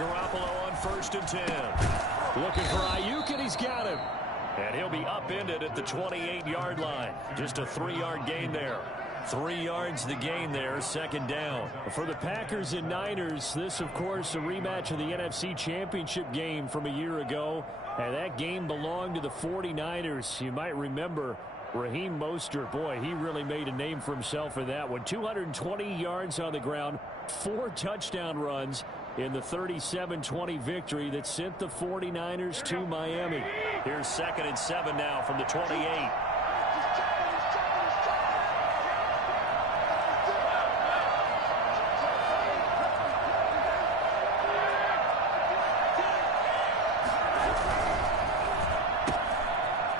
Garoppolo on 1st and 10. Looking for Ayuk, and he's got him. And he'll be upended at the 28-yard line. Just a 3-yard gain there. 3 yards the gain there, 2nd down. For the Packers and Niners, this, of course, a rematch of the NFC Championship game from a year ago. And that game belonged to the 49ers. You might remember Raheem Mostert. Boy, he really made a name for himself in that one. 220 yards on the ground, 4 touchdown runs in the 37-20 victory that sent the 49ers to Miami. Here's 2nd and 7 now from the 28.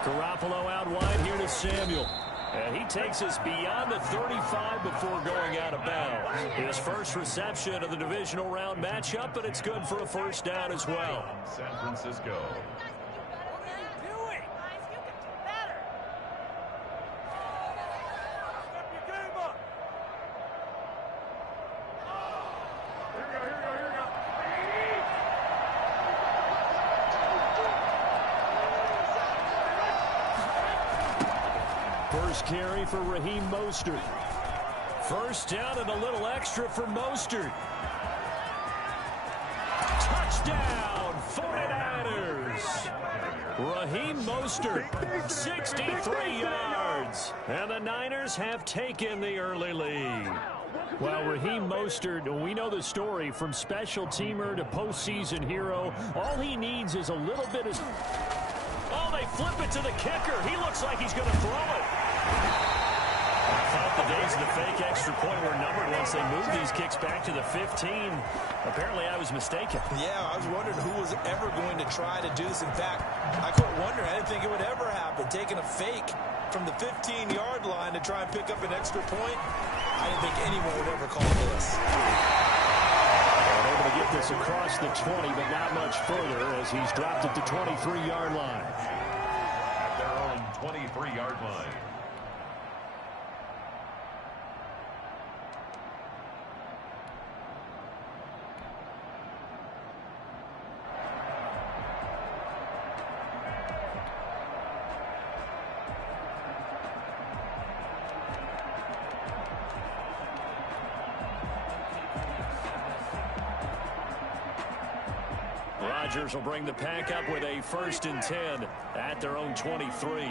Garoppolo out wide here to Samuel. And he takes us beyond the 35 before going out of bounds. His first reception of the divisional round matchup, but it's good for a 1st down as well. San Francisco. First carry for Raheem Mostert. 1st down and a little extra for Mostert. Touchdown, 49ers. Raheem Mostert, 63 yards. And the Niners have taken the early lead. Well, Raheem Mostert, we know the story from special teamer to postseason hero. All he needs is a little bit of... Oh, they flip it to the kicker. He looks like he's going to throw it. I thought the days of the fake extra point were numbered once they moved these kicks back to the 15. Apparently, I was mistaken. Yeah, I was wondering who was ever going to try to do this. In fact, I couldn't wonder. I didn't think it would ever happen. Taking a fake from the 15-yard line to try and pick up an extra point, I didn't think anyone would ever call this. Able to get this across the 20, but not much further as he's dropped at the 23-yard line. At their own 23-yard line. Rodgers will bring the pack up with a 1st and 10 at their own 23.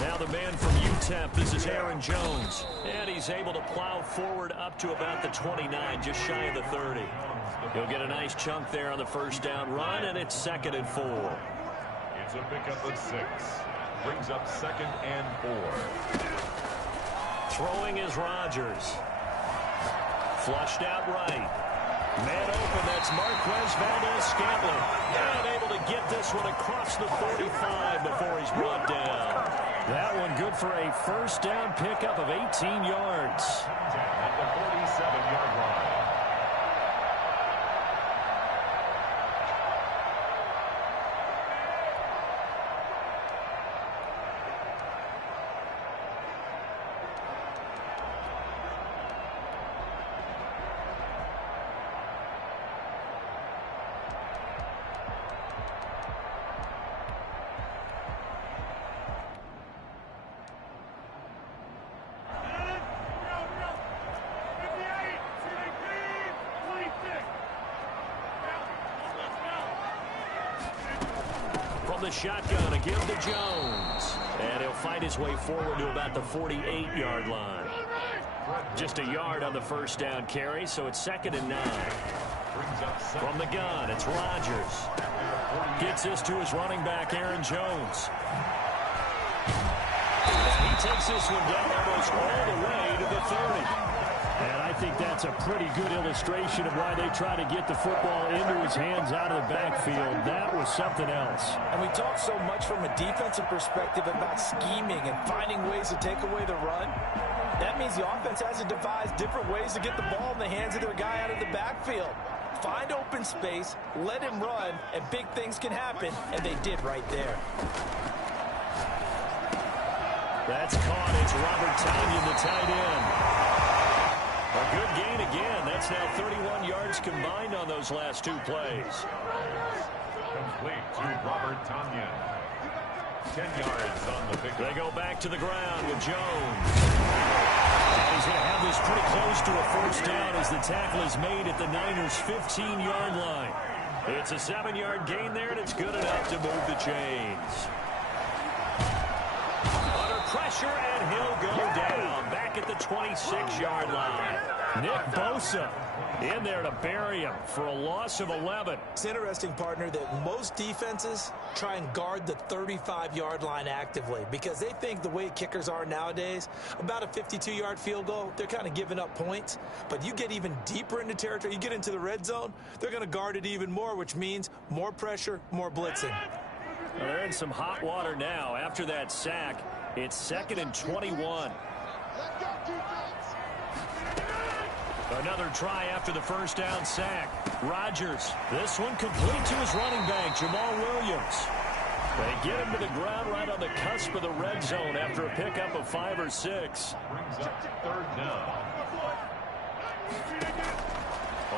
Now the man from UTEP, this is Aaron Jones. And he's able to plow forward up to about the 29, just shy of the 30. He'll get a nice chunk there on the 1st down run, and it's 2nd and 4. It's a pickup of 6. Brings up 2nd and 4. Throwing is Rodgers. Flushed out right. Man open, that's Marquez Valdez-Scantling. And able to get this one across the 45 before he's brought down. That one good for a 1st down pickup of 18 yards. At the 47-yard line. The shotgun, a give to Jones. And he'll fight his way forward to about the 48-yard line. Just a yard on the 1st down carry, so it's 2nd and 9. From the gun, it's Rodgers. Gets this to his running back, Aaron Jones. And he takes this one down almost all the way to the 30. And I think that's a pretty good illustration of why they try to get the football into his hands out of the backfield. That was something else. And we talk so much from a defensive perspective about scheming and finding ways to take away the run. That means the offense has to devise different ways to get the ball in the hands of their guy out of the backfield. Find open space, let him run, and big things can happen, and they did right there. That's caught. It's Robert Tonyan, the tight end. A good gain again. That's now 31 yards combined on those last 2 plays. Complete to Robert Tonyan. 10 yards on the pick. They go back to the ground with Jones. And he's going to have this pretty close to a first down as the tackle is made at the Niners' 15-yard line. It's a 7-yard gain there, and it's good enough to move the chains. Under pressure, and he'll go down back at the 26-yard line. Nick Bosa in there to bury him for a loss of 11. It's interesting, partner, that most defenses try and guard the 35-yard line actively because they think the way kickers are nowadays, about a 52-yard field goal, they're kind of giving up points. But you get even deeper into territory, you get into the red zone, they're going to guard it even more, which means more pressure, more blitzing. Well, they're in some hot water now. After that sack, it's 2nd and 21. Another try after the first down sack. Rodgers, this one complete to his running back, Jamal Williams. They get him to the ground right on the cusp of the red zone after a pickup of 5 or 6. Brings up 3rd down.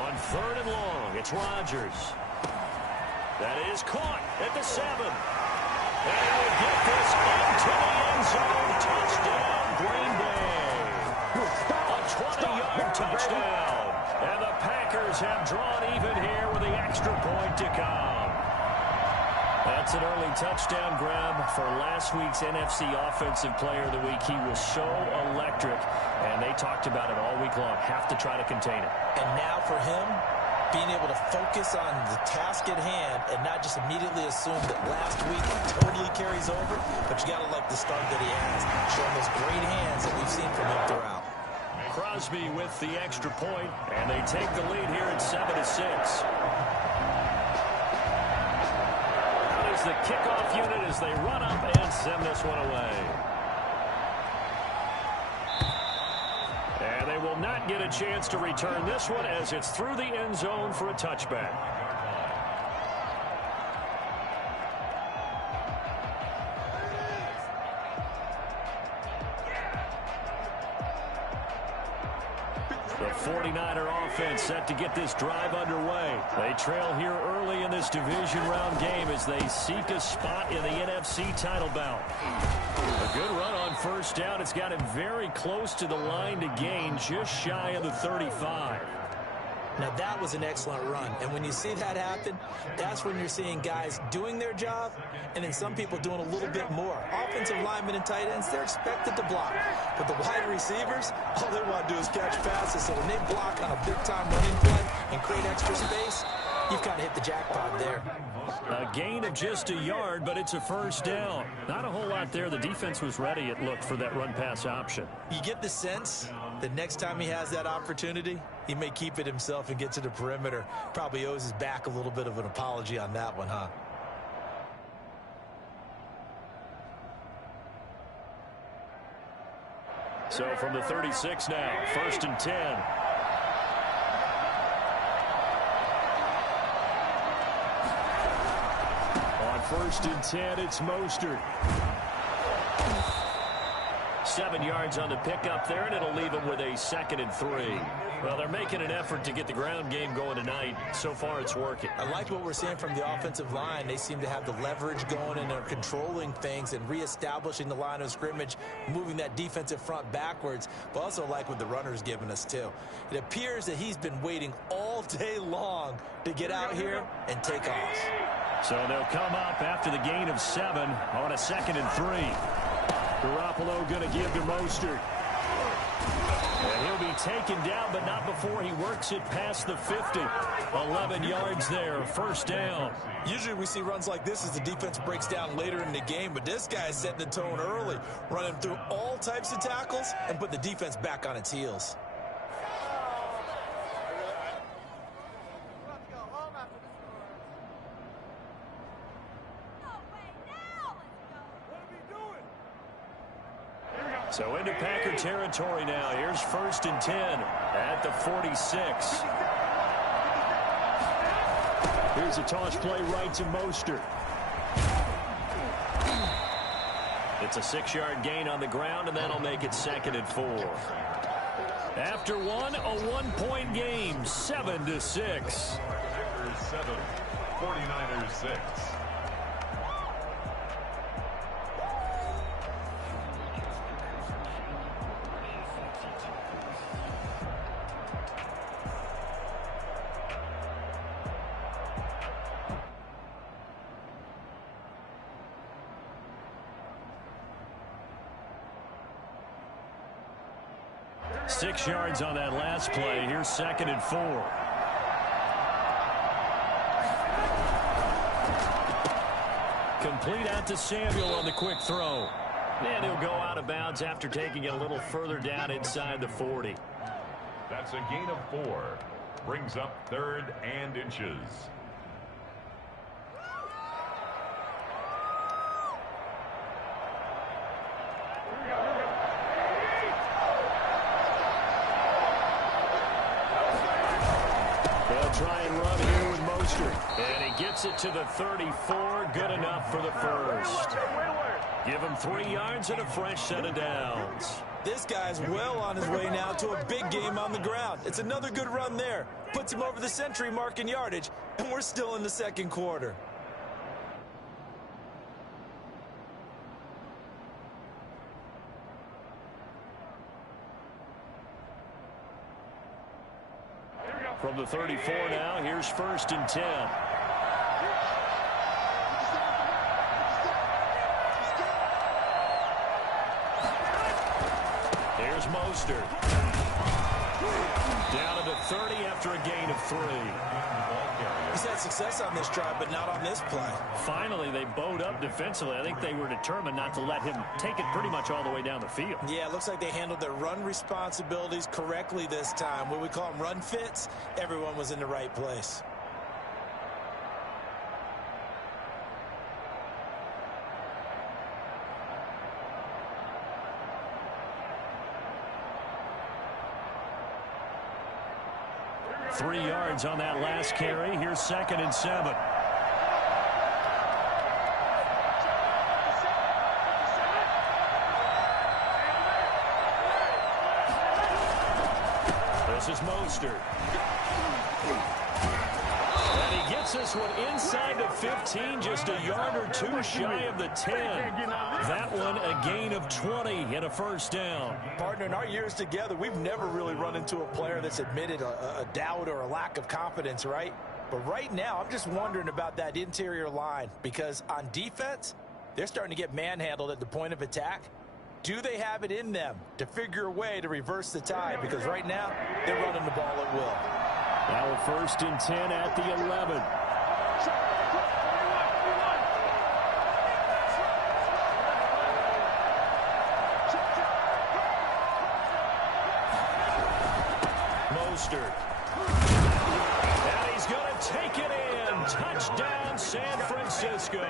On 3rd and long, it's Rodgers. That is caught at the 7. And he will get this into the end zone. Touchdown, Green Bay. A 20-yard touchdown. And the Packers have drawn even here with the extra point to come. That's an early touchdown grab for last week's NFC Offensive Player of the Week. He was so electric, and they talked about it all week long. Have to try to contain it. And now for him, being able to focus on the task at hand and not just immediately assume that last week totally carries over, but you got to like the start that he has, showing those great hands that we've seen from him throughout. Crosby with the extra point, and they take the lead here at 7-6. Out is the kickoff unit as they run up and send this one away. And they will not get a chance to return this one as it's through the end zone for a touchback. The 49er offense set to get this drive underway. They trail here early in this division round game as they seek a spot in the NFC title bout. A good run on first down. It's got him very close to the line to gain, just shy of the 35. Now, that was an excellent run. And when you see that happen, that's when you're seeing guys doing their job and then some people doing a little bit more. Offensive linemen and tight ends, they're expected to block. But the wide receivers, all they want to do is catch passes. So when they block on a big-time running play and create extra space, you've kind of hit the jackpot there. A gain of just a yard, but it's a first down. Not a whole lot there. The defense was ready, it looked, for that run-pass option. You get the sense that next time he has that opportunity, he may keep it himself and get to the perimeter. Probably owes his back a little bit of an apology on that one, huh? So from the 36 now, 1st and 10. On 1st and 10, it's Mostert. 7 yards on the pickup there, and it'll leave him with a 2nd and 3. Well, they're making an effort to get the ground game going tonight. So far, it's working. I like what we're seeing from the offensive line. They seem to have the leverage going, and they're controlling things and reestablishing the line of scrimmage, moving that defensive front backwards, but also like what the runner's giving us, too. It appears that he's been waiting all day long to get out here and take off. So they'll come up after the gain of 7 on a 2nd and 3. Garoppolo going to give to Mostert. And he'll be taken down, but not before he works it past the 50. 11 yards there, first down. Usually we see runs like this as the defense breaks down later in the game, but this guy's setting the tone early, running through all types of tackles and put the defense back on its heels. So into Packer territory now. Here's 1st and 10 at the 46. Here's a toss play right to Mostert. It's a 6-yard gain on the ground, and that'll make it 2nd and 4. After one, a one-point game, 7-6. 7, 49ers 6. Six yards on that last play. Here's 2nd and 4. Complete out to Samuel on the quick throw. And he'll go out of bounds after taking it a little further down inside the 40. That's a gain of 4. Brings up 3rd and inches. Try and run here with Mostert. And he gets it to the 34. Good enough for the first. Give him 3 yards and a fresh set of downs. This guy's well on his way now to a big game on the ground. It's another good run there. Puts him over the century mark in yardage, and we're still in the 2nd quarter. From the 34 now, here's 1st and 10. Here's Mostert. Down to the 30 after a gain of 3. He's had success on this drive, but not on this play. Finally, they bowed up defensively. I think they were determined not to let him take it pretty much all the way down the field. Yeah, it looks like they handled their run responsibilities correctly this time. When we call them run fits, everyone was in the right place. Three yards on that last carry. Here's 2nd and 7. This is Mostert. And he gets this one inside the 15, just a yard or 2 shy of the 10. That one a gain of 20 and a first down. Partner, in our years together, we've never really run into a player that's admitted a doubt or a lack of confidence, right? But right now, I'm just wondering about that interior line, because on defense, they're starting to get manhandled at the point of attack. Do they have it in them to figure a way to reverse the tide? Because right now, they're running the ball at will. Now 1st and 10 at the 11. Mostert. And he's going to take it in. Touchdown, San Francisco.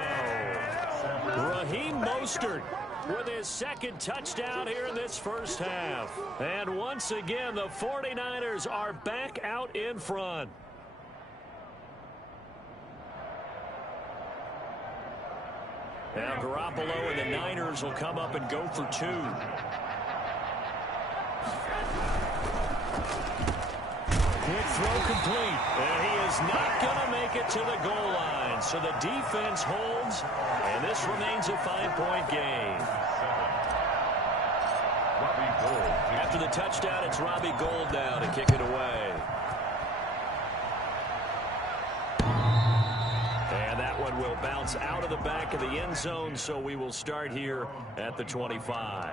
Raheem Mostert with his 2nd touchdown here in this first half. And once again, the 49ers are back out in front. Now Garoppolo and the Niners will come up and go for 2. Quick throw complete. And he is not going to make it to the goal line. So the defense holds, and this remains a 5-point game. After the touchdown, it's Robbie Gould now to kick it away. And that one will bounce out of the back of the end zone, so we will start here at the 25.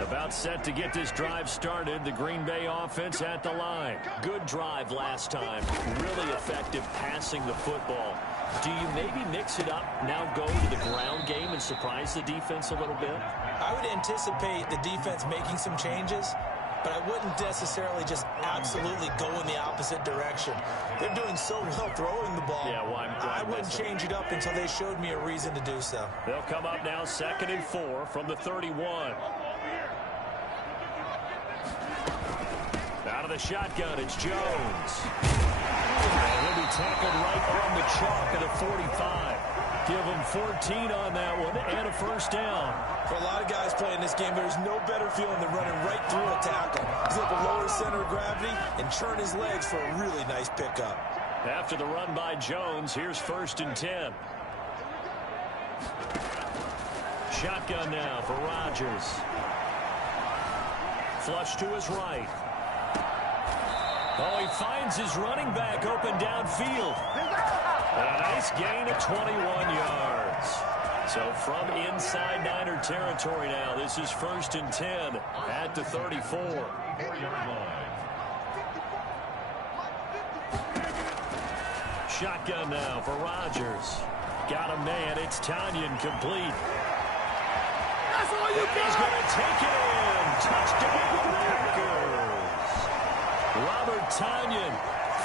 About set to get this drive started. The Green Bay offense at the line. Good drive last time. Really effective passing the football. Do you maybe mix it up, now go to the ground game and surprise the defense a little bit? I would anticipate the defense making some changes, but I wouldn't necessarily just absolutely go in the opposite direction. They're doing so well throwing the ball. Yeah, I wouldn't change it up until they showed me a reason to do so. They'll come up now 2nd and 4 from the 31. Out of With a shotgun, it's Jones. And he'll be tackled right on the chalk at a 45. Give him 14 on that one and a first down. For a lot of guys playing this game, there's no better feeling than running right through a tackle. He's able to lower his center of gravity and churn his legs for a really nice pickup. After the run by Jones, here's 1st and 10. Shotgun now for Rodgers. Flush to his right. Oh, he finds his running back open downfield. And a nice gain of 21 yards. So from inside Niner territory now, this is 1st and 10 at the 34. 4-yard line. Shotgun now for Rodgers. Got a man. It's Tanyan complete. That's all you got. He's going to take it in. Touchdown, Packers. Robert Tanyan,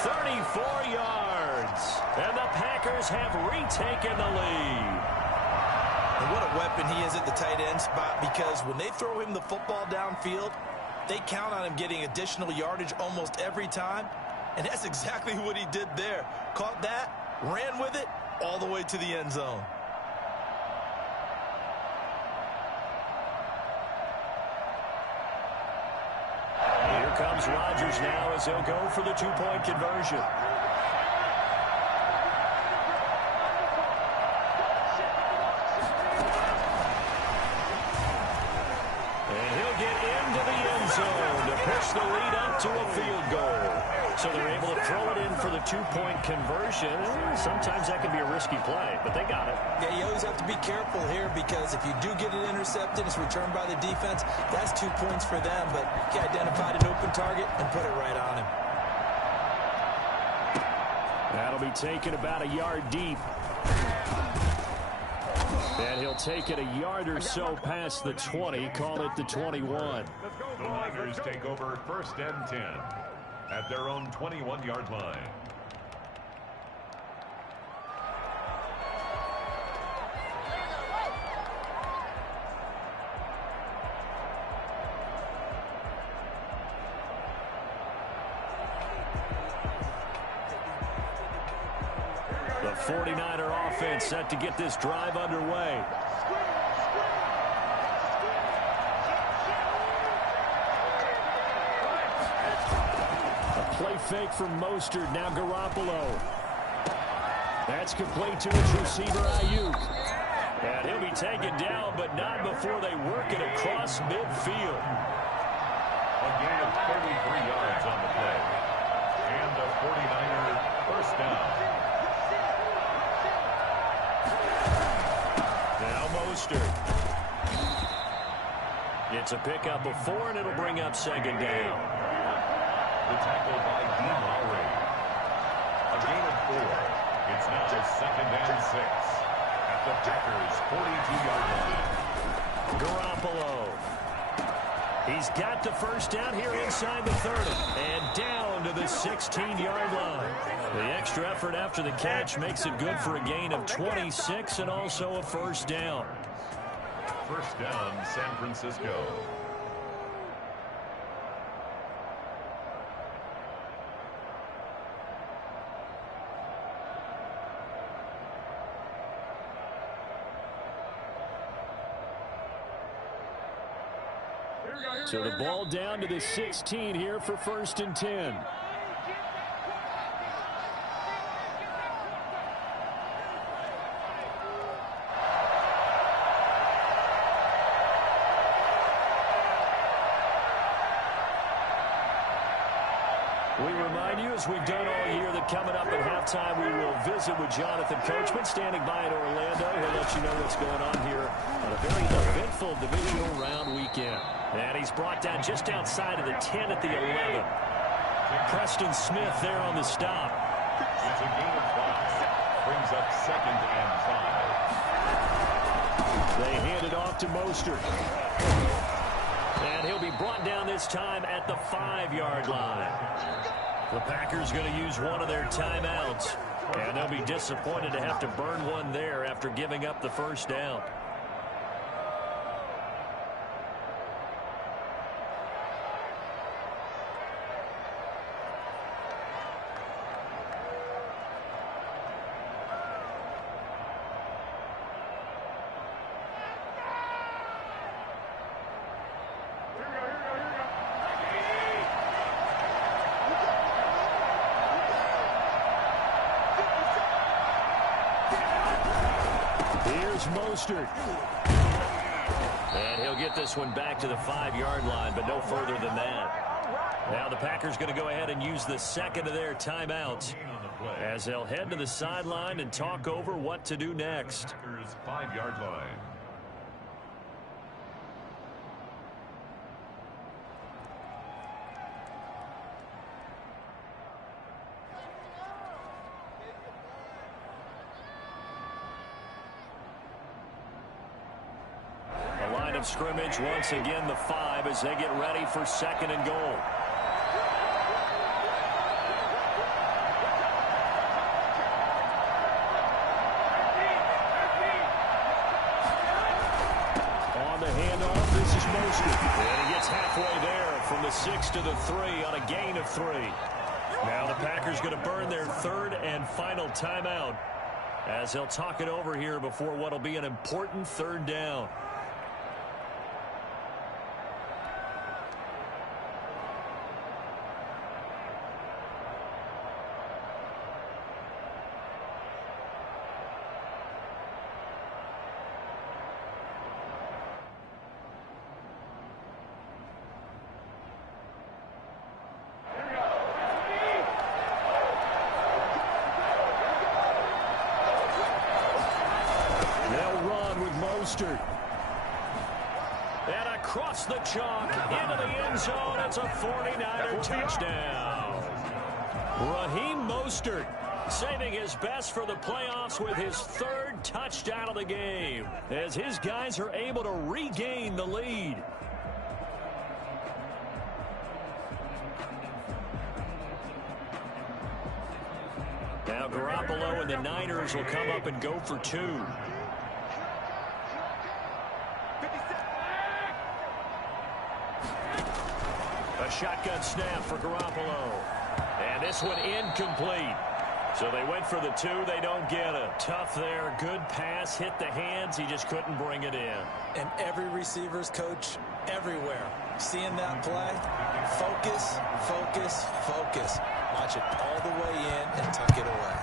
34 yards. And the Packers have retaken the lead. And what a weapon he is at the tight end spot, because when they throw him the football downfield, they count on him getting additional yardage almost every time. And that's exactly what he did there. Caught that, ran with it, all the way to the end zone. Here comes Rodgers now as he'll go for the two-point conversion. And he'll get into the end zone to push the lead up to a field goal. So they're able to throw it in for the two-point conversion. Sometimes that can be a risky play, but they got it. Yeah, you always have to be careful here, because if you do get it intercepted, it's returned by the defense. That's 2 points for them, but he identified an open target and put it right on him. That'll be taken about a yard deep. And he'll take it a yard or so past the 20, call it the 21. The Niners take over 1st and 10 at their own 21-yard line. The 49er offense set to get this drive underway. Play fake from Mostert. Now Garoppolo. That's complete to his receiver, Ayuk. And he'll be taken down, but not before they work it across midfield. A gain of 33 yards on the play. And a 49er first down. Now Mostert. It's a pickup of 4, and it'll bring up 2nd down. The tackle by Dean Lowry. A gain of 4. It's now 2nd and 6 at the Packers' 42-yard line. Garoppolo. He's got the first down here inside the 30. And down to the 16-yard line. The extra effort after the catch makes it good for a gain of 26 and also a first down. First down, San Francisco. So the ball down to the 16 here for 1st and 10. We remind you, as we've done all year, that coming up at halftime, we will visit with Jonathan Coachman, standing by in Orlando. He'll let you know what's going on here on a very eventful divisional round weekend. And he's brought down just outside of the 10 at the 11. Preston Smith there on the stop. It's a gain of 5. Brings up 2nd and 5. They hand it off to Mostert. And he'll be brought down this time at the 5-yard line. The Packers going to use one of their timeouts. And they'll be disappointed to have to burn one there after giving up the first down. Here's Mostert. And he'll get this one back to the 5-yard line, but no further than that. Now the Packers going to go ahead and use the second of their timeouts as they'll head to the sideline and talk over what to do next. Packers 5-yard line. The line of scrimmage once again the 5 as they get ready for second and goal. And he gets halfway there from the 6 to the 3 on a gain of 3. Now the Packers going to burn their third and final timeout as they'll talk it over here before what will be an important third down. And across the chalk into the end zone. It's a 49er touchdown. Raheem Mostert saving his best for the playoffs with his third touchdown of the game as his guys are able to regain the lead. Now Garoppolo and the Niners will come up and go for 2. A shotgun snap for Garoppolo. And this one incomplete. So they went for the 2. They don't get it. Tough there. Good pass. Hit the hands. He just couldn't bring it in. And every receiver's coach everywhere. Seeing that play, focus, focus, focus. Watch it all the way in and tuck it away.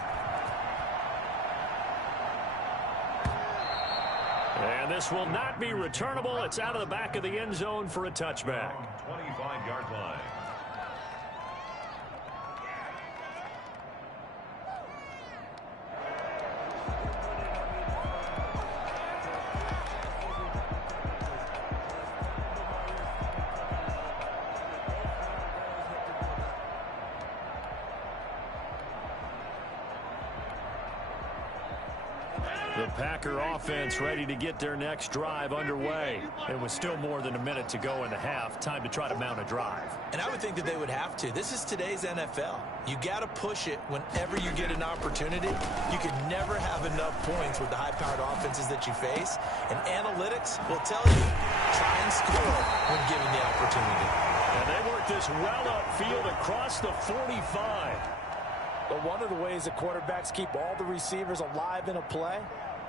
And this will not be returnable. It's out of the back of the end zone for a touchback. 25-yard line. The Packer offense ready to get their next drive underway. It was still more than a minute to go in the half. Time to try to mount a drive. And I would think that they would have to. This is today's NFL. You got to push it whenever you get an opportunity. You can never have enough points with the high-powered offenses that you face. And analytics will tell you, try and score when given the opportunity. And they work this well upfield across the 45. But one of the ways that quarterbacks keep all the receivers alive in a play,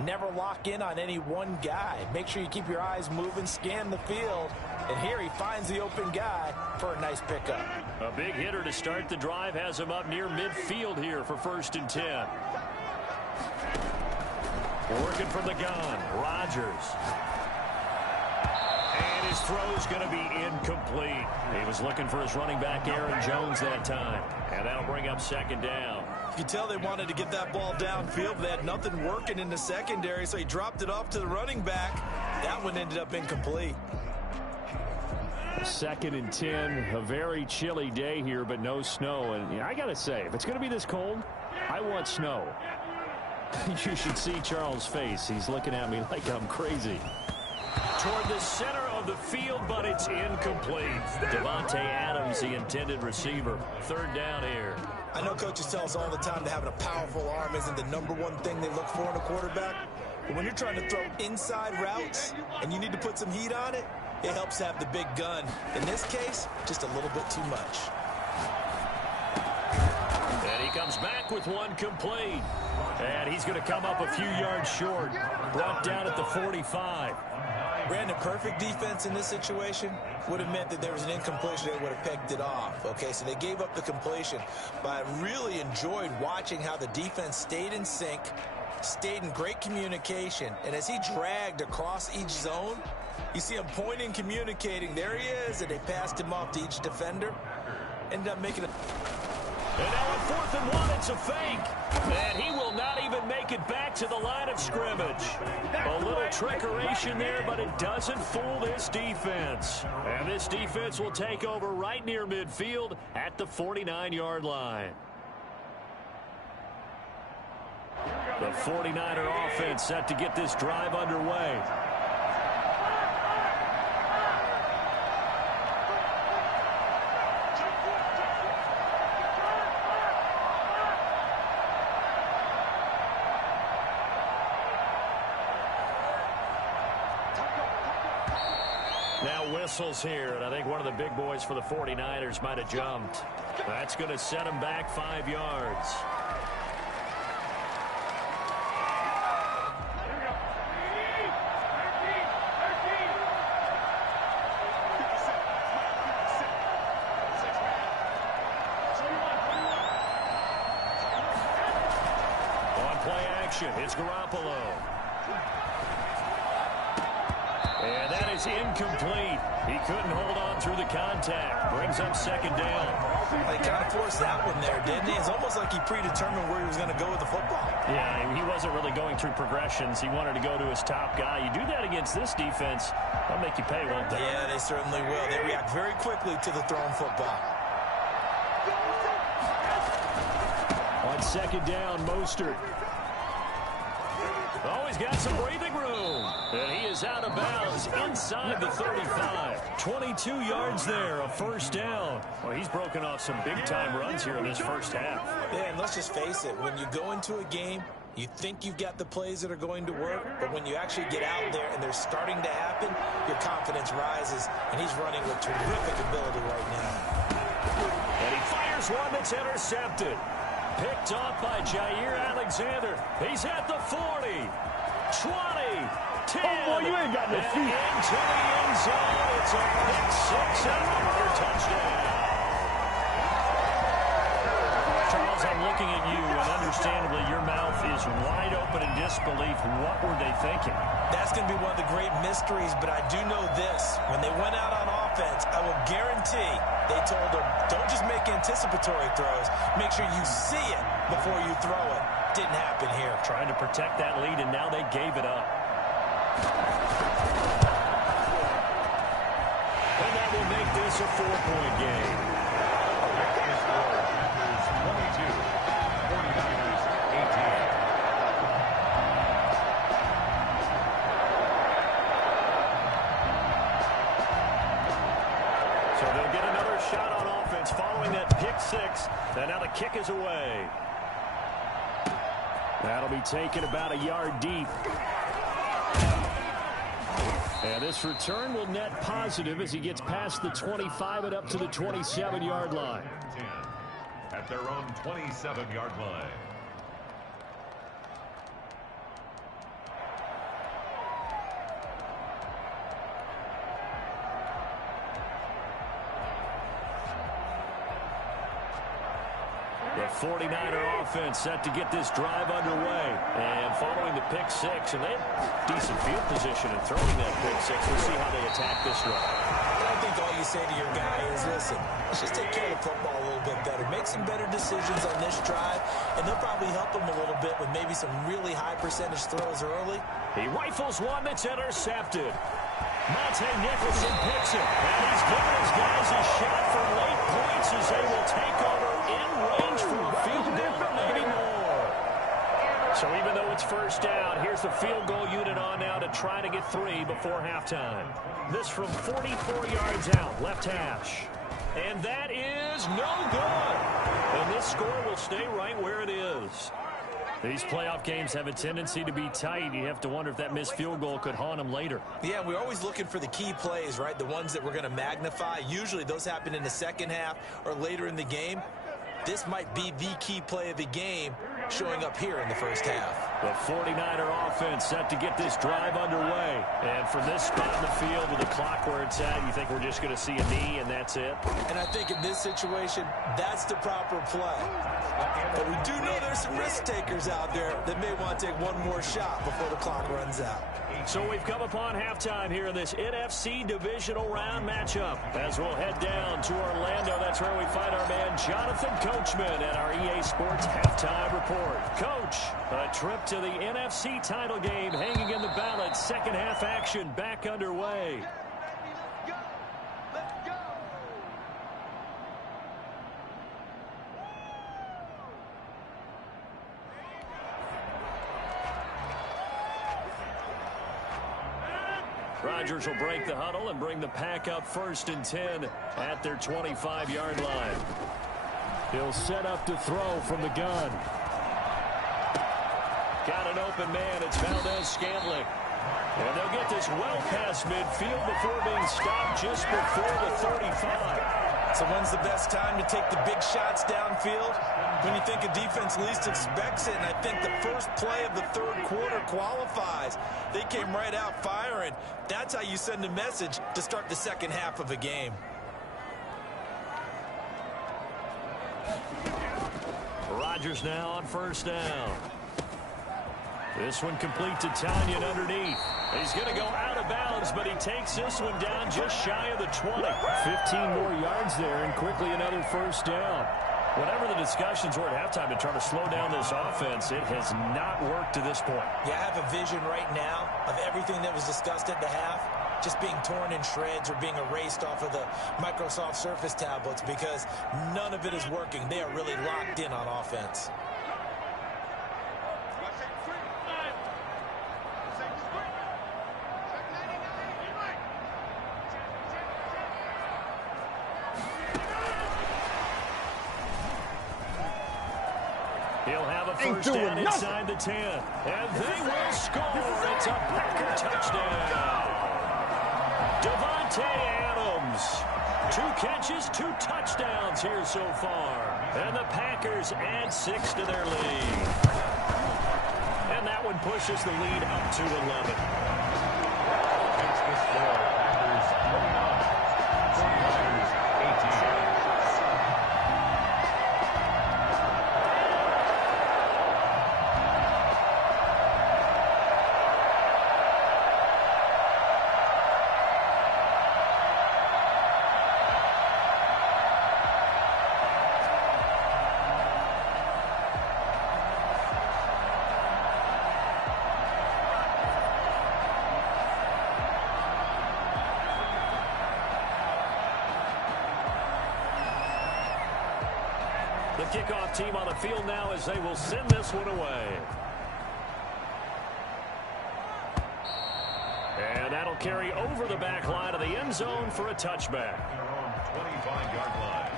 never lock in on any one guy. Make sure you keep your eyes moving, scan the field. And here he finds the open guy for a nice pickup. A big hitter to start the drive has him up near midfield here for 1st and 10. Working from the gun, Rodgers. And his throw's going to be incomplete. He was looking for his running back, Aaron Jones, that time. And that'll bring up 2nd down. You can tell they wanted to get that ball downfield. They had nothing working in the secondary, so he dropped it off to the running back. That one ended up incomplete. 2nd and 10, a very chilly day here, but no snow. And I got to say, if it's going to be this cold, I want snow. You should see Charles' face. He's looking at me like I'm crazy. Toward the center of the field, but it's incomplete. Devontae Adams, the intended receiver. 3rd down here. I know coaches tell us all the time that having a powerful arm isn't the #1 thing they look for in a quarterback. But when you're trying to throw inside routes and you need to put some heat on it, it helps to have the big gun. In this case, just a little bit too much. And he comes back with one complete. And he's going to come up a few yards short. Brought down at the 45. Brandon, perfect defense in this situation would have meant that there was an incompletion. They would have picked it off. Okay, so they gave up the completion. But I really enjoyed watching how the defense stayed in sync, stayed in great communication. And as he dragged across each zone, you see him pointing, communicating. There he is, and they passed him off to each defender. Ended up making it. And now on 4th and 1, it's a fake. And he will not even make it back to the line of scrimmage. A little trickeration there, but it doesn't fool this defense. And this defense will take over right near midfield at the 49-yard line. The 49er offense set to get this drive underway. Now whistles here, and I think one of the big boys for the 49ers might have jumped. That's going to set him back 5 yards. On play action, it's Garoppolo. And that is incomplete. He couldn't hold on through the contact. Brings up 2nd down. He kind of forced that one there, didn't he? It's almost like he predetermined where he was going to go with the football. Yeah, he wasn't really going through progressions. He wanted to go to his top guy. You do that against this defense, they'll make you pay, won't they? Yeah, they certainly will. They react very quickly to the thrown football. On 2nd down, Mostert. Oh, he's got some breathing room. And he is out of bounds inside the 35. 22 yards there, a 1st down. Well, he's broken off some big-time runs here in this first half. Yeah, and let's just face it. When you go into a game, you think you've got the plays that are going to work, but when you actually get out there and they're starting to happen, your confidence rises, and he's running with terrific ability right now. And he fires one that's intercepted. Picked off by Jair Alexander. He's at the 40, 20, 10. Oh, boy, you ain't got no feet. Into the end zone. It's a pick 6 and another touchdown. Charles, I'm looking at you, and understandably, your mouth is wide open in disbelief. What were they thinking? That's going to be one of the great mysteries, but I do know this. When they went out on offense, I will guarantee they told them, don't just make anticipatory throws. Make sure you see it before you throw it. Didn't happen here. Trying to protect that lead, and now they gave it up. And that will make this a 4-point game. Your score, Panthers 22, 49ers 18. So they'll get another shot on offense following that pick 6. And now the kick is away. That'll be taken about a yard deep. And this return will net positive as he gets past the 25 and up to the 27-yard line. 10 at their own 27-yard line. The 49er offense set to get this drive underway. And following the pick 6, and they have decent field position in throwing that pick 6. We'll see how they attack this drive. I think all you say to your guy is, listen, let's just take care of the football a little bit better. Make some better decisions on this drive, and they'll probably help him a little bit with maybe some really high percentage throws early. He rifles one that's intercepted. Monte Nicholson picks it. And he's giving his guys a shot for late points as they will take over in range for a field goal, maybe more. So even though it's 1st down, here's the field goal unit on now to try to get 3 before halftime. This from 44 yards out, left hash. And that is no good. And this score will stay right where it is. These playoff games have a tendency to be tight. You have to wonder if that missed field goal could haunt them later. Yeah, we're always looking for the key plays, right? The ones that we're going to magnify. Usually those happen in the second half or later in the game. This might be the key play of the game showing up here in the first half. The 49er offense set to get this drive underway. And from this spot in the field with the clock where it's at, you think we're just going to see a knee and that's it? And I think in this situation, that's the proper play. But we do know there's some risk takers out there that may want to take one more shot before the clock runs out. So we've come upon halftime here in this NFC divisional round matchup. As we'll head down to Orlando, that's where we find our man Jonathan Coachman at our EA Sports halftime report. Coach, a trip to the NFC title game hanging in the balance. Second half action back underway. Rodgers will break the huddle and bring the pack up 1st and 10 at their 25-yard line. He'll set up to throw from the gun. Got an open man. It's Valdez-Scantling. And they'll get this well past midfield before being stopped just before the 35. So when's the best time to take the big shots downfield? When you think a defense least expects it, and I think the first play of the third quarter qualifies. They came right out firing. That's how you send a message to start the second half of a game. Rodgers now on 1st down. This one complete to Tanyan underneath. He's going to go out of bounds, but he takes this one down just shy of the 20. 15 more yards there, and quickly another 1st down. Whatever the discussions were at halftime to try to slow down this offense, it has not worked to this point. Yeah, I have a vision right now of everything that was discussed at the half just being torn in shreds or being erased off of the Microsoft Surface tablets because none of it is working. They are really locked in on offense. He'll have a 1st down inside the 10. And they will score. It's a Packer touchdown. Davante Adams. 2 catches, 2 touchdowns here so far. And the Packers add 6 to their lead. And that one pushes the lead up to 11. It's the score. Packers 29, 49ers 18. The kickoff team on the field now as they will send this one away. And that'll carry over the back line of the end zone for a touchback. 25-yard line.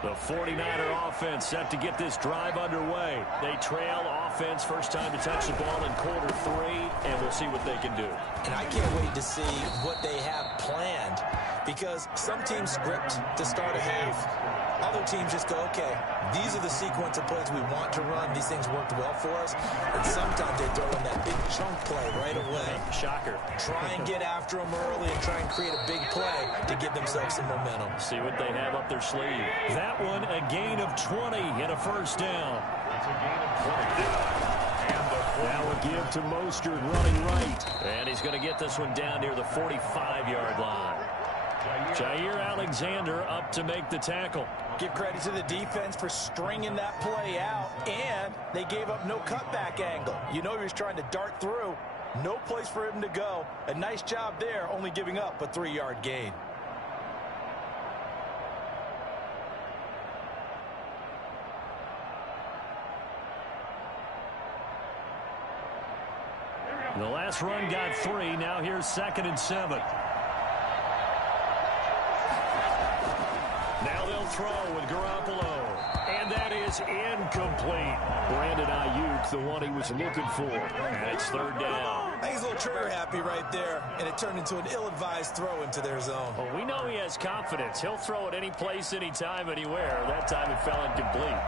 The 49er offense set to get this drive underway. They trail offense first time to touch the ball in quarter 3, and we'll see what they can do. And I can't wait to see what they have planned because some teams script to start a half. Other teams just go, okay, these are the sequence of plays we want to run. These things worked well for us. And sometimes they throw in that big chunk play right away. Shocker. Try and get after them early and try and create a big play to give themselves some momentum. See what they have up their sleeve. That one, a gain of 20 and a 1st down. It's a gain of 20. And now a give to Mostert running right. And he's going to get this one down near the 45-yard line. Jair Alexander up to make the tackle. Give credit to the defense for stringing that play out, and they gave up no cutback angle. You know he was trying to dart through. No place for him to go. A nice job there, only giving up a 3-yard gain. The last run got 3. Now here's 2nd and 7. Now they'll throw with Garoppolo. And that is incomplete. Brandon Ayuk, the one he was looking for. And it's third down. I think he's a little trigger happy right there, and it turned into an ill-advised throw into their zone. Well, we know he has confidence. He'll throw it any place, anytime, anywhere. That time it fell incomplete.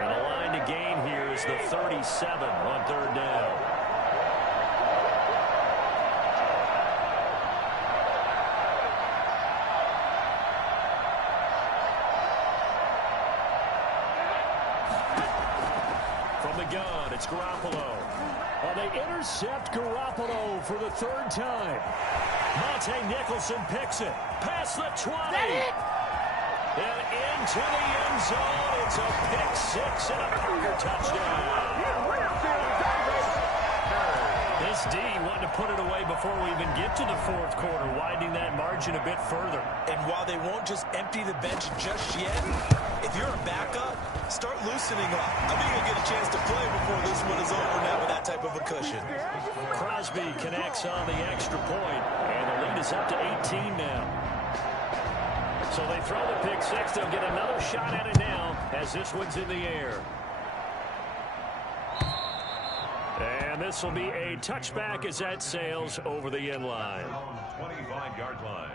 And the line to gain here is the 37 on third down. Gun. It's Garoppolo. Well, they intercept Garoppolo for the third time. Monte Nicholson picks it. Past the 20. And into the end zone. It's a pick six and a Parker touchdown. This D wanted to put it away before we even get to the fourth quarter, widening that margin a bit further. And while they won't just empty the bench just yet, if you're a backup, start loosening up. I think you'll get a chance to play before this one is over now with that type of a cushion. Crosby connects on the extra point, and the lead is up to 18 now. So they throw the pick six. They'll get another shot at it now as this one's in the air. And this will be a touchback as that sails over the end line. 25-yard line.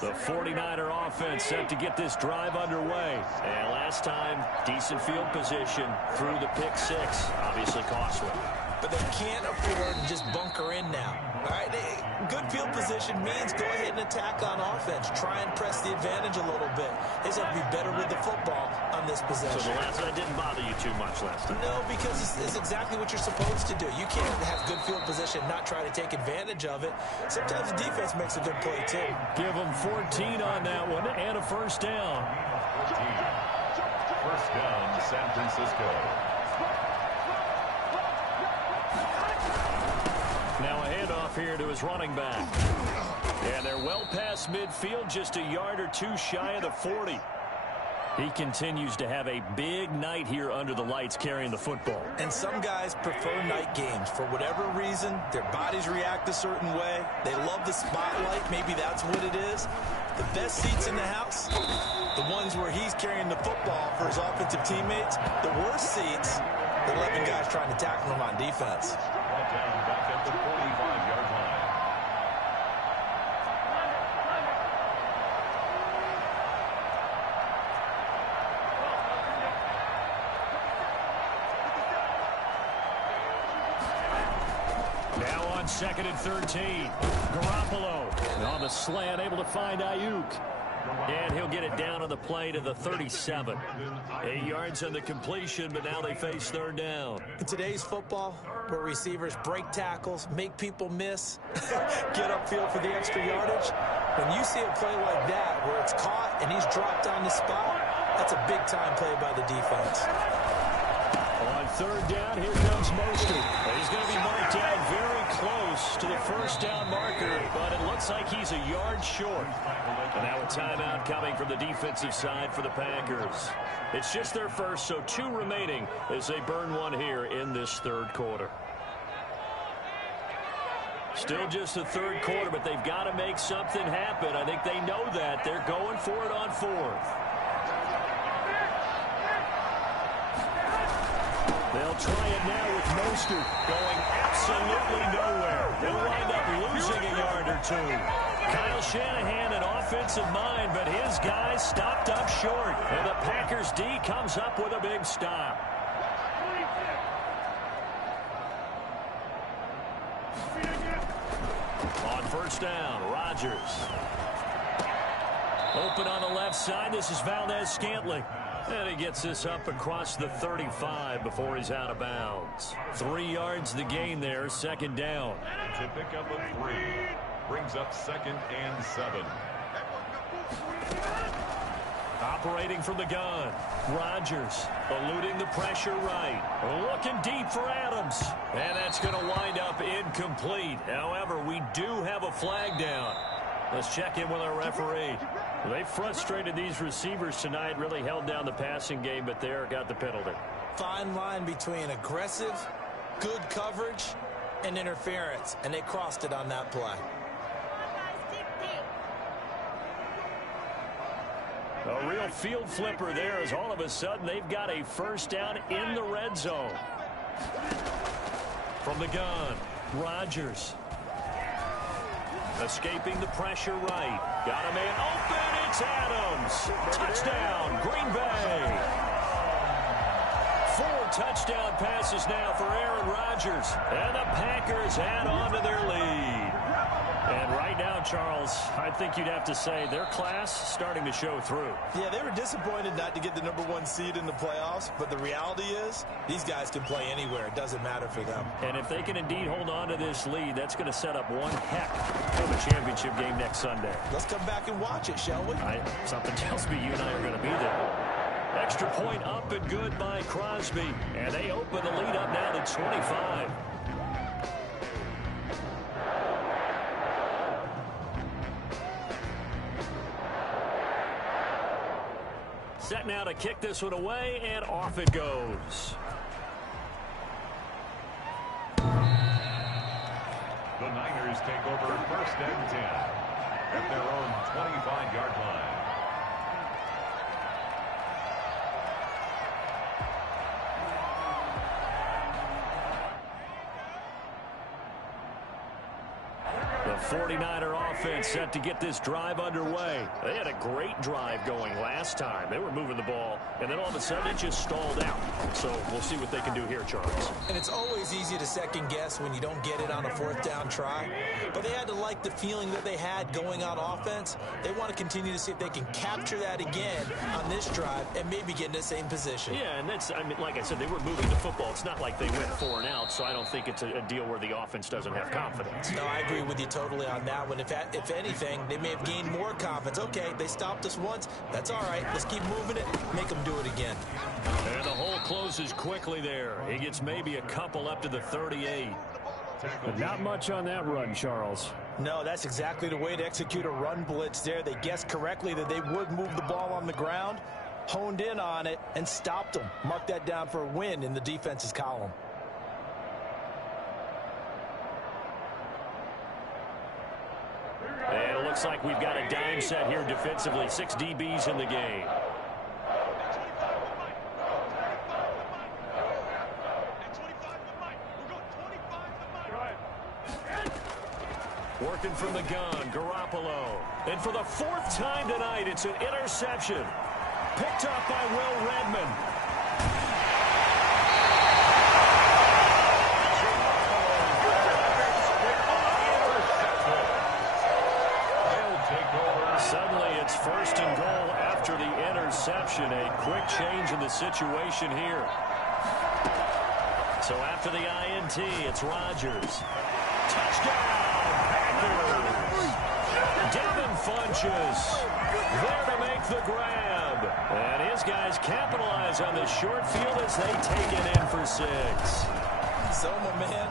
The 49er offense set to get this drive underway. And last time, decent field position through the pick six. Obviously costly. But they can't afford to just bunker in now. All right, good field position means go ahead and attack on offense. Try and press the advantage a little bit. They just have to be better with the football on this possession. So the last that didn't bother you too much last time? No, because it's exactly what you're supposed to do. You can't have good field position and not try to take advantage of it. Sometimes the defense makes a good play, too. Give them 14 on that one and a first down. 14. First down, San Francisco. Now a handoff here to his running back. And they're well past midfield, just a yard or two shy of the 40. He continues to have a big night here under the lights carrying the football. And some guys prefer night games. For whatever reason, their bodies react a certain way. They love the spotlight. Maybe that's what it is. The best seats in the house, the ones where he's carrying the football for his offensive teammates. The worst seats, the 11 guys trying to tackle him on defense. Brought down back at the 45-yard line. Now on 2nd and 13. Garoppolo on the slant, able to find Ayuk. And he'll get it down on the play to the 37. 8 yards on the completion, but now they face third down. In today's football, where receivers break tackles, make people miss, get upfield for the extra yardage, when you see a play like that where it's caught and he's dropped on the spot, that's a big-time play by the defense. On third down, here comes Mostert. He's going to be marked down very close to the first down marker, but it looks like he's a yard short. And now a timeout coming from the defensive side for the Packers. It's just their first, so 2 remaining as they burn one here in this third quarter. Still just the third quarter, but they've got to make something happen. I think they know that. They're going for it on 4th. They'll try it now with Mostert going absolutely nowhere. They'll wind up losing a yard or 2. Kyle Shanahan, an offensive mind, but his guys stopped up short. And the Packers D comes up with a big stop. On first down, Rodgers. Open on the left side. This is Valdez-Scantling. And he gets this up across the 35 before he's out of bounds. 3 yards the gain there, 2nd down. To pick up a 3. Brings up 2nd and 7. Operating from the gun. Rodgers eluding the pressure right. Looking deep for Adams. And that's going to wind up incomplete. However, we do have a flag down. Let's check in with our referee. They frustrated these receivers tonight, really held down the passing game, but there got the penalty. Fine line between aggressive, good coverage, and interference, and they crossed it on that play. A real field flipper there as all of a sudden they've got a first down in the red zone. From the gun, Rodgers. Escaping the pressure right. Got a man open. It's Adams. Touchdown, Green Bay. 4 touchdown passes now for Aaron Rodgers. And the Packers add on to their lead. And right now, Charles, I think you'd have to say their class starting to show through. Yeah, they were disappointed not to get the #1 seed in the playoffs, but the reality is these guys can play anywhere. It doesn't matter for them. And if they can indeed hold on to this lead, that's going to set up one heck of a championship game next Sunday. Let's come back and watch it, shall we? Something tells me you and I are going to be there. Extra point up and good by Crosby. And they open the lead up now to 25. Set now to kick this one away, and off it goes. The Niners take over 1st and 10 at their own 25-yard line. The 49er offense set to get this drive underway. They had a great drive going last time. They were moving the ball, and then all of a sudden it just stalled out. So we'll see what they can do here, Charles. And it's always easy to second guess when you don't get it on a 4th down try. But they had to like the feeling that they had going on offense. They want to continue to see if they can capture that again on this drive and maybe get in the same position. Yeah, and that's, like I said, they were moving the football. It's not like they went 4 and out, so I don't think it's a deal where the offense doesn't have confidence. No, I agree with you totally on that one. If anything, they may have gained more confidence. Okay, they stopped us once. That's all right. Let's keep moving it. Make them do it again. And the hole closes quickly there. He gets maybe a couple up to the 38. But not much on that run, Charles. No, that's exactly the way to execute a run blitz there. They guessed correctly that they would move the ball on the ground, honed in on it, and stopped them. Mark that down for a win in the defense's column. And it looks like we've got a dime set here defensively. 6 DBs in the game. Working from the gun, Garoppolo. And for the 4th time tonight, it's an interception. Picked up by Will Redmond. Suddenly it's 1st and goal after the interception. A quick change in the situation here. So after the INT, it's Rodgers. Touchdown! Devin Funches there to make the grab. And his guys capitalize on the short field as they take it in for 6. So, my man,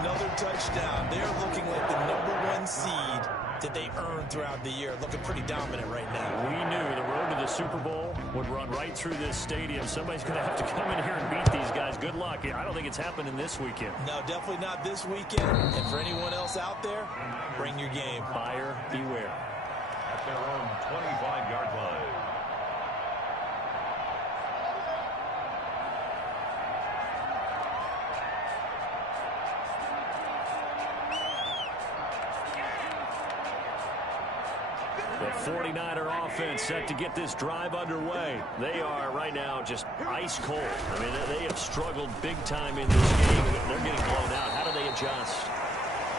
another touchdown. They're looking like the #1 seed that they earned throughout the year. Looking pretty dominant right now. We knew the road to the Super Bowl would run right through this stadium. Somebody's going to have to come in here and beat these guys. Good luck. I don't think it's happening this weekend. No, definitely not this weekend. And for anyone else out there, bring your game. Buyer beware. At their own 25-yard line. The 49er offense set to get this drive underway. They are right now just ice cold. I mean, they have struggled big time in this game. They're getting blown out. How do they adjust?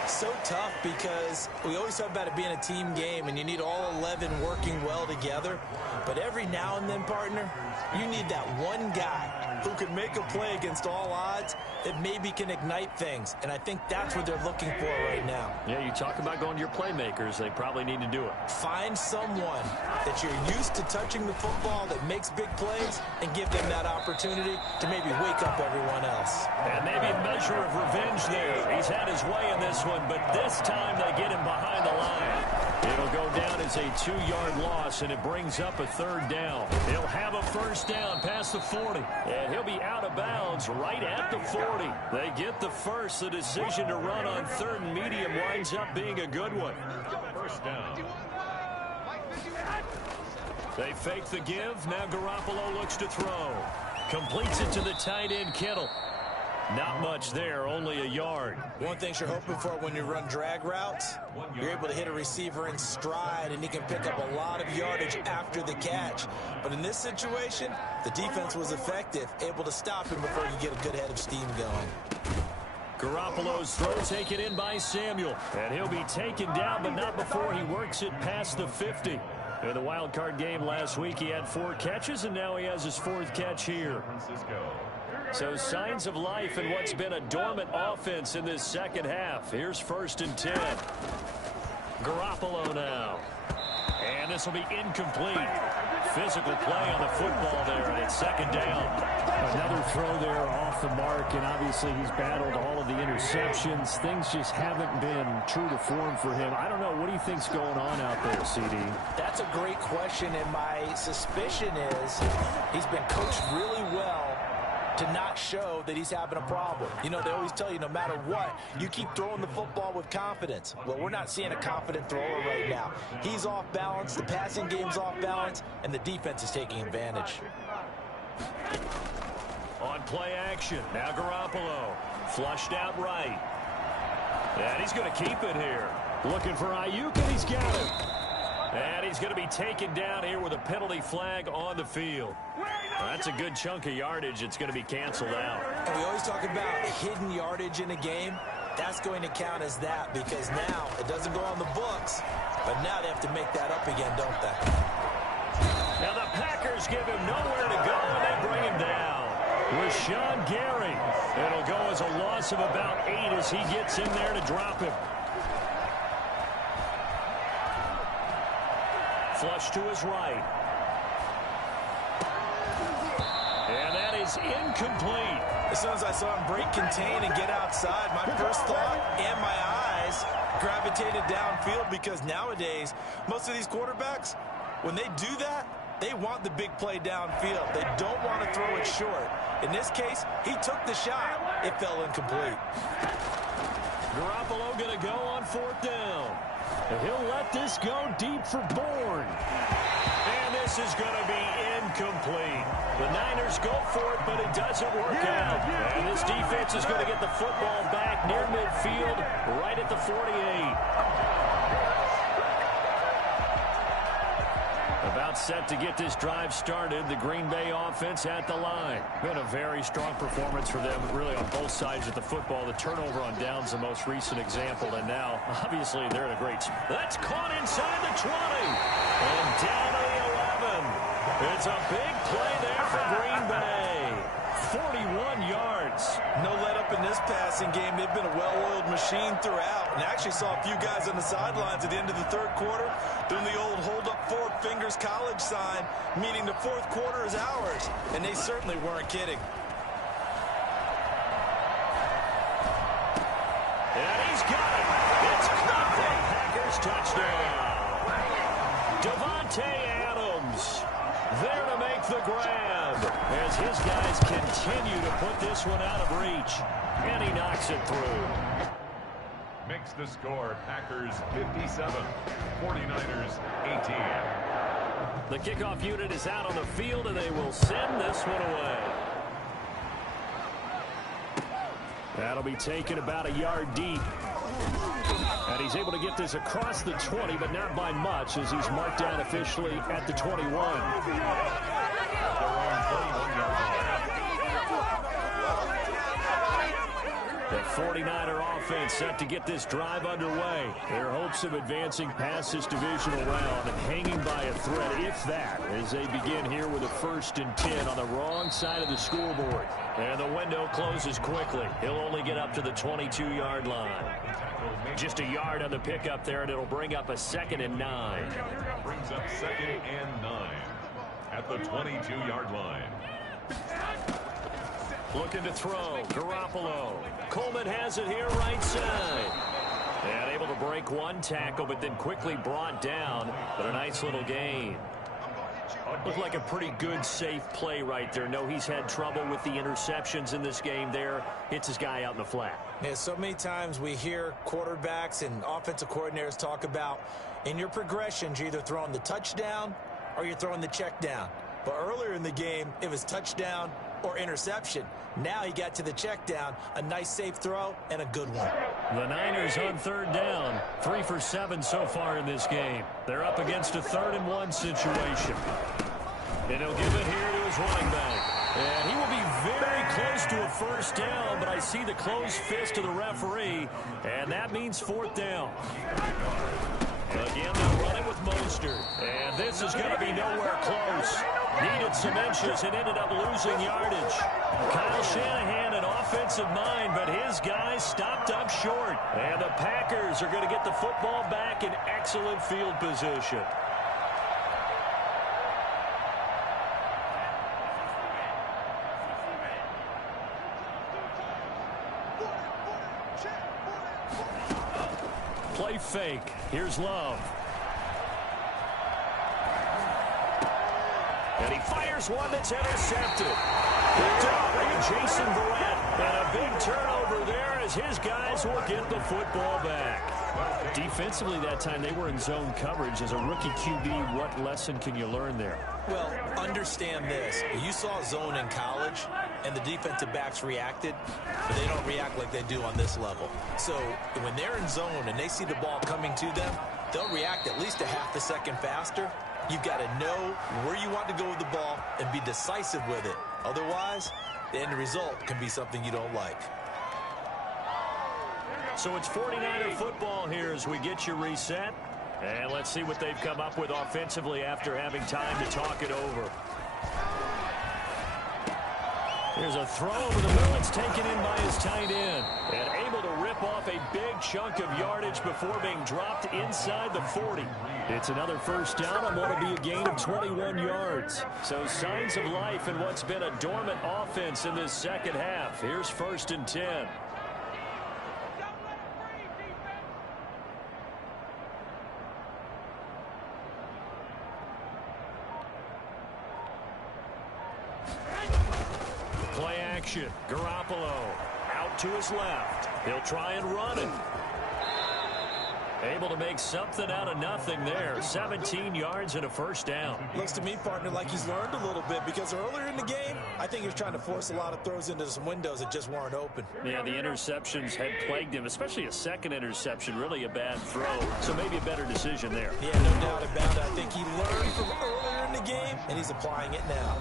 So tough because we always talk about it being a team game, and you need all 11 11 working well together. But every now and then, partner, you need that one guy who can make a play against all odds that maybe can ignite things. And I think that's what they're looking for right now. Yeah, you talk about going to your playmakers. They probably need to do it. Find someone that you're used to touching the football that makes big plays and give them that opportunity to maybe wake up everyone else. And maybe a measure of revenge there. He's had his way in this one, but this time they get him behind the line. It'll go down as a 2-yard loss, and it brings up a 3rd down. He'll have a first down past the 40, and he'll be out of bounds right at the 40. They get the first. The decision to run on 3rd and medium winds up being a good one. First down. They fake the give. Now Garoppolo looks to throw. Completes it to the tight end, Kittle. Not much there, only a yard. One thing you're hoping for when you run drag routes, you're able to hit a receiver in stride, and he can pick up a lot of yardage after the catch. But in this situation, the defense was effective, able to stop him before you get a good head of steam going. Garoppolo's throw taken in by Samuel. And he'll be taken down, but not before he works it past the 50. In the wild card game last week, he had 4 catches, and now he has his 4th catch here. So signs of life in what's been a dormant offense in this second half. Here's 1st and 10. Garoppolo now. And this will be incomplete. Physical play on the football there, and it's 2nd down. Another throw there off the mark, and obviously he's battled all of the interceptions. Things just haven't been true to form for him. I don't know. What do you think's going on out there, CD? That's a great question, and my suspicion is he's been coached really well to not show that he's having a problem. You know, they always tell you no matter what, you keep throwing the football with confidence. Well, we're not seeing a confident thrower right now. He's off balance, the passing game's off balance, and the defense is taking advantage. On play action, now Garoppolo. Flushed out right. And he's going to keep it here. Looking for Ayuk, and he's got it. And he's going to be taken down here with a penalty flag on the field. That's a good chunk of yardage. It's going to be canceled out. And we always talk about hidden yardage in a game. That's going to count as that because now it doesn't go on the books, but now they have to make that up again, don't they? Now the Packers give him nowhere to go, and they bring him down. Rashawn Gary. It'll go as a loss of about 8 as he gets in there to drop him. Flush to his right. And that is incomplete. As soon as I saw him break contain and get outside, my first thought and my eyes gravitated downfield because nowadays, most of these quarterbacks, when they do that, they want the big play downfield. They don't want to throw it short. In this case, he took the shot. It fell incomplete. Garoppolo going to go on 4th down. And he'll let this go deep for Bourne. And this is going to be incomplete. The Niners go for it, but it doesn't work out. And this defense is going to get the football back near midfield, right at the 48. About set to get this drive started. The Green Bay offense at the line. Been a very strong performance for them, really on both sides of the football. The turnover on downs the most recent example, and now, obviously, they're in a great spot. That's caught inside the 20. And down to the 11. It's a big play there for Green Bay. 41 yards. No let up in this passing game. They've been a well-oiled machine throughout. And I actually saw a few guys on the sidelines at the end of the 3rd quarter doing the old hold up 4 fingers college sign, meaning the 4th quarter is ours. And they certainly weren't kidding. And he's got it. It's caught for a Packers touchdown. Devontae Adams there to make the grab as his guys continue to put this one out of reach. And he knocks it through. Makes the score Packers 57, 49ers 18. The kickoff unit is out on the field, and they will send this one away. That'll be taken about a yard deep. And he's able to get this across the 20, but not by much, as he's marked down officially at the 21. The 49er offense set to get this drive underway. Their hopes of advancing past this divisional round and hanging by a thread, if that, as they begin here with a 1st and 10 on the wrong side of the scoreboard. And the window closes quickly. He'll only get up to the 22-yard line. Just a yard on the pickup there, and it'll bring up a 2nd and 9. Brings up 2nd and 9 at the 22-yard line. Looking to throw. Garoppolo. Coleman has it here right side. And able to break one tackle, but then quickly brought down. But a nice little gain. Looked like a pretty good, safe play right there. No, he's had trouble with the interceptions in this game there. Hits his guy out in the flat. Yeah, so many times we hear quarterbacks and offensive coordinators talk about in your progressions, you're either throwing the touchdown or you're throwing the check down. But earlier in the game, it was touchdown or interception. Now he got to the check down, a nice safe throw, and a good one. The Niners on 3rd down. 3 for 7 so far in this game. They're up against a 3rd and 1 situation. And he'll give it here to his running back. And he will be very close to a 1st down, but I see the closed fist of the referee, and that means 4th down. Again, they'll run it with Mostert. And this is going to be nowhere close. Needed some inches and ended up losing yardage. Kyle Shanahan, an offensive mind, but his guys stopped up short. And the Packers are going to get the football back in excellent field position. Play fake. Here's Love. And he fires one that's intercepted. Picked up by Jason Verrett. And a big turnover there as his guys will get the football back. Defensively that time, they were in zone coverage. As a rookie QB, what lesson can you learn there? Well, understand this. You saw zone in college, and the defensive backs reacted, but they don't react like they do on this level. So when they're in zone and they see the ball coming to them, they'll react at least a half a second faster. You've got to know where you want to go with the ball and be decisive with it. Otherwise, the end result can be something you don't like. So it's 49er football here as we get you reset. And let's see what they've come up with offensively after having time to talk it over. Here's a throw over the middle. It's taken in by his tight end. And able to rip off a big chunk of yardage before being dropped inside the 40. It's another 1st down on what will be a gain of 21 yards. So signs of life in what's been a dormant offense in this 2nd half. Here's 1st and 10. Play action. Garoppolo out to his left. He'll try and run it. Able to make something out of nothing there. 17 yards and a 1st down. Looks to me, partner, like he's learned a little bit because earlier in the game, I think he was trying to force a lot of throws into some windows that just weren't open. Yeah, the interceptions had plagued him, especially a 2nd interception. Really a bad throw. So maybe a better decision there. Yeah, no doubt about it. I think he learned from earlier in the game, and he's applying it now.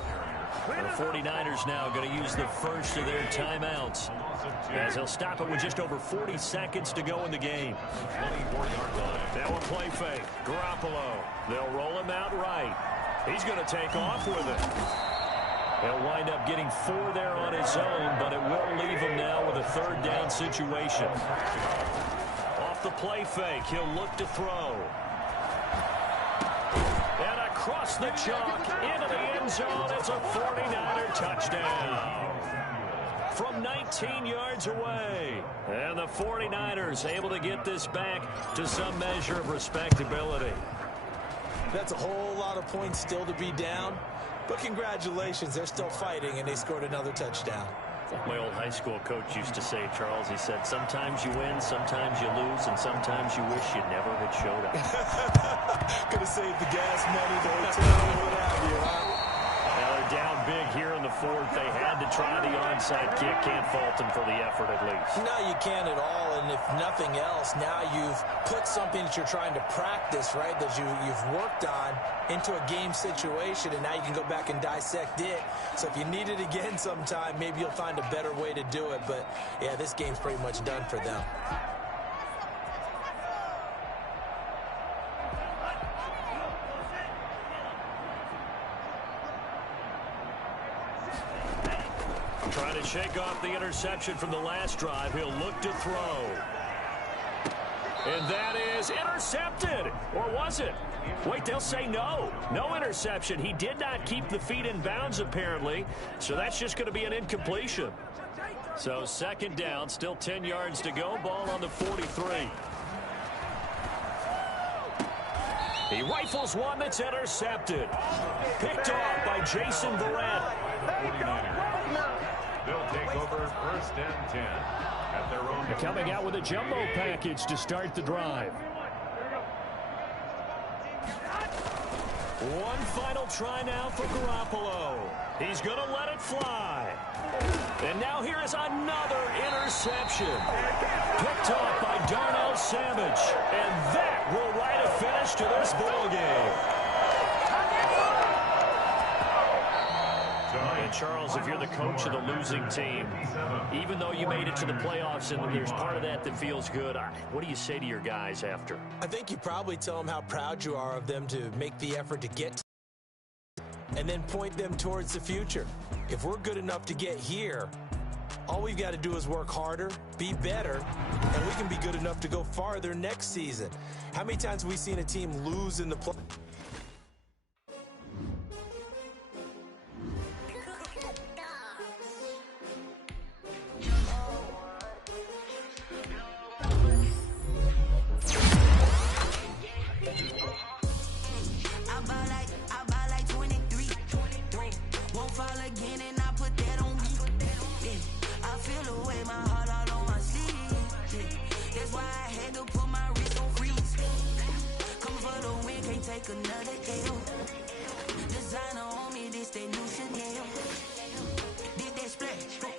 The 49ers now going to use the first of their timeouts as they'll stop it with just over 40 seconds to go in the game. 24-yard line. Now a play fake. Garoppolo. They'll roll him out right. He's going to take off with it. He'll wind up getting 4 there on his own, but it will leave him now with a 3rd down situation. Off the play fake, he'll look to throw. And across the chalk, into the end zone, it's a 49er touchdown. From 19 yards away. And the 49ers able to get this back to some measure of respectability. That's a whole lot of points still to be down. But congratulations, they're still fighting, and they scored another touchdown. Like my old high school coach used to say, Charles, he said, sometimes you win, sometimes you lose, and sometimes you wish you never had showed up. Could have saved the gas money, the hotel, what have you, huh? Now they're down big here in the 4th. They had to try the onside onside kick. Can't fault him for the effort at least. No, you can't at all. And if nothing else, now you've put something that you're trying to practice, right, that you've worked on into a game situation, and now you can go back and dissect it. So if you need it again sometime, maybe you'll find a better way to do it. But, yeah, this game's pretty much done for them. Trying to shake off the interception from the last drive. He'll look to throw. And that is intercepted. Or was it? Wait, they'll say no. No interception. He did not keep the feet in bounds, apparently. So that's just going to be an incompletion. So second down, still 10 yards to go. Ball on the 43. He rifles one that's intercepted. Picked off by Jason Verrett. 49ers. They'll take over first and 10 at their own. Coming out with a jumbo package to start the drive. One final try now for Garoppolo. He's going to let it fly. And now here is another interception. Picked off by Darnell Savage. And that will write a finish to this ball game. And Charles, if you're the coach of the losing team, even though you made it to the playoffs and there's part of that that feels good, what do you say to your guys after? I think you probably tell them how proud you are of them to make the effort to get to, and then point them towards the future. If we're good enough to get here, all we've got to do is work harder, be better, and we can be good enough to go farther next season. How many times have we seen a team lose in the play? Another L. Designer on me, this that new Chanel. Did that splash.